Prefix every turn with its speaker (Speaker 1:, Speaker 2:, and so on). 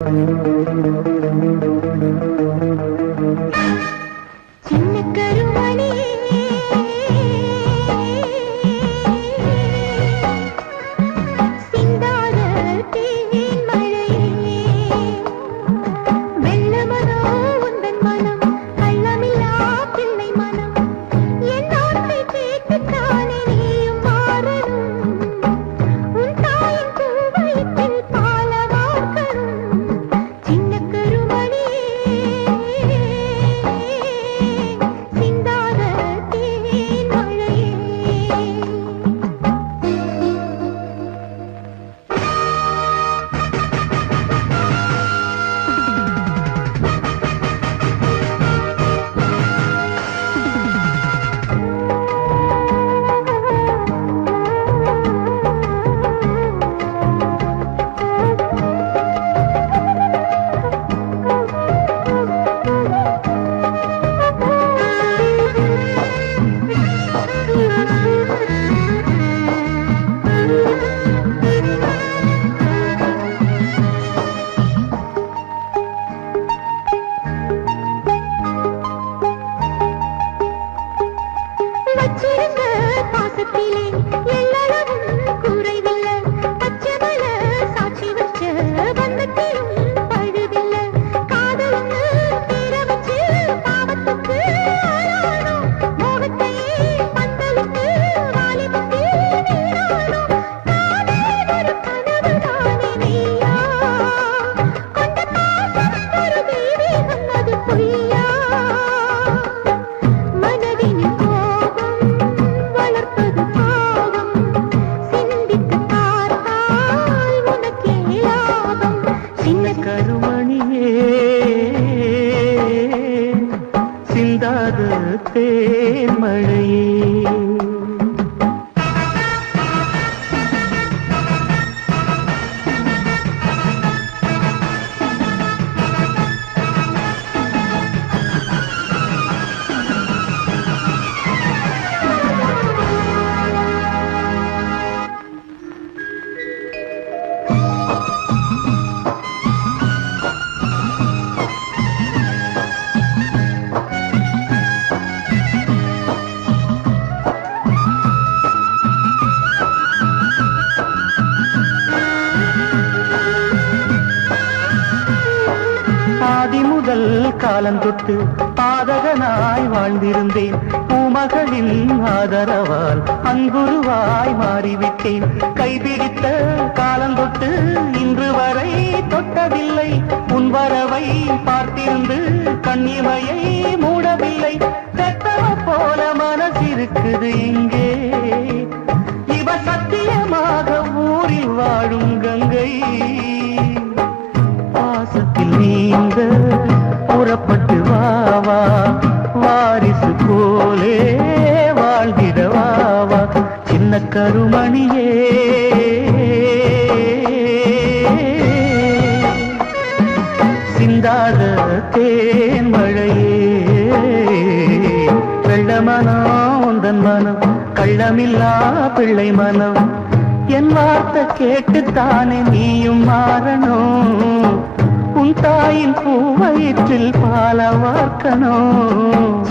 Speaker 1: சின்ன पीले மணியே சிந்தாத தேன்
Speaker 2: ஆதி முதல் காலந்தொட்டு பாதகனாய் வாழ்ந்திருந்தேன். பூமகளின் ஆதரவால் அன்புருவாய் மாறிவிட்டேன். கைபிடித்த காலந்தொட்டு இன்று வரை தொட்டதில்லை. உன் வரவை பார்த்திருந்து கண்ணிமையை புறப்பட்டு வாவா வாரிசு போலே வாழ்ந்திட வா சின்ன கருமணியே. சிந்தாத தேன் மழையே. வெள்ள மனம் உந்தன் மனம் கள்ளமில்லா பிள்ளை மனம். என் வார்த்தை கேட்டுத்தானே நீயும் மாறணும். உன் தாயின் பூ வயிற்றில் பால வார்க்கணும்